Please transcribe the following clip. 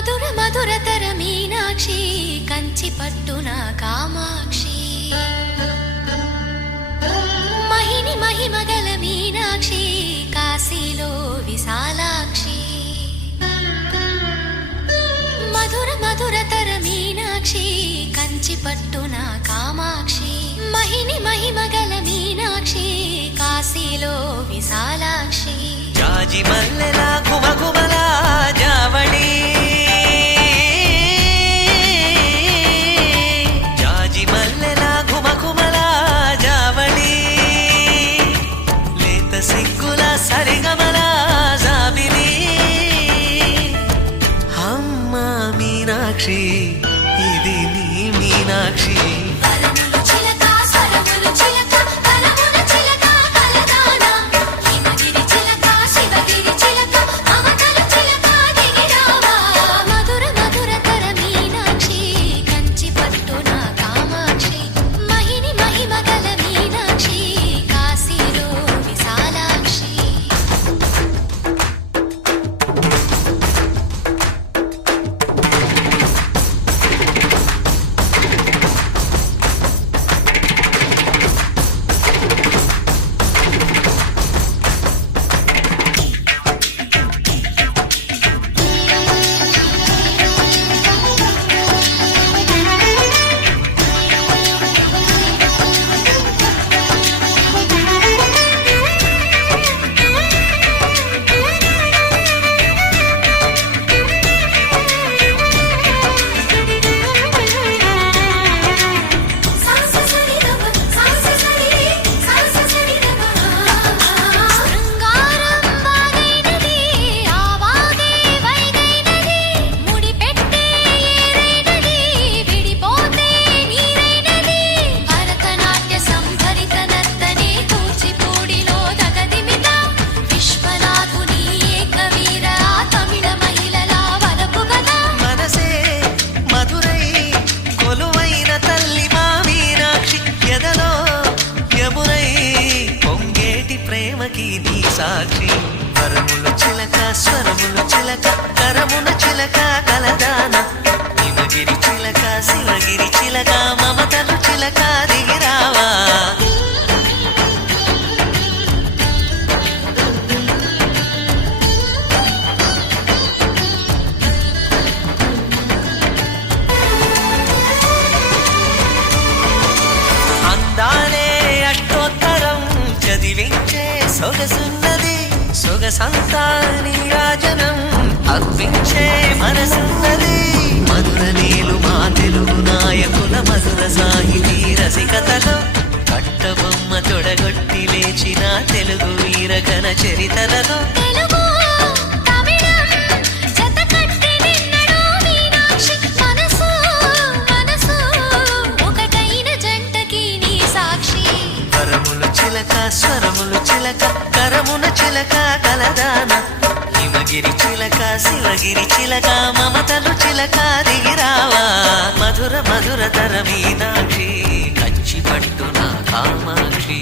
మధుర మధురతర మీనాక్షి కంచి పట్టున కామాక్షి మహిని మహిమగల మీనాక్షి కాశీలో విశాలాక్షి మధుర మధురతర మీనాక్షి కంచి పట్టున కామాక్షి మహిని మహిమగల మీనాక్షి కాశీలో విశాలాక్షి జాజి మల్లెల గుమగుమల జావళి జాజి మల్లెల గుమగుమల జావళి లేత సిగ్గుల సరిగమల జాబిలి అమ్మ మీనాక్షి ఇది నీ మీనాక్షి సాక్షి వరముల చిలక స్వరముల చిలక కరమున చిలక కలదాన హిమగిరి చిలక శివగిరి చిలక మమతలు చిలక దిగిరావా అందాలే అష్టోత్తరం చదివించే సొగసున్నది సొగసంతా నీరాజనం అర్పించే మనసున్నది మధుర నీలు మా తెలుగు నాయకుల మధుర సాహితీ రసికతలో కట్టబొమ్మ తొడగొట్టి లేచిన తెలుగు వీరగణ చరితలలో స్వరములు చిలక కరమున చిలక కలదాన హిమగిరి చిలక శివగిరి చిలక మమతలు చిలక దిగిరావా మధుర మధుర తర మీనాక్షి కంచి పట్టున కామాక్షి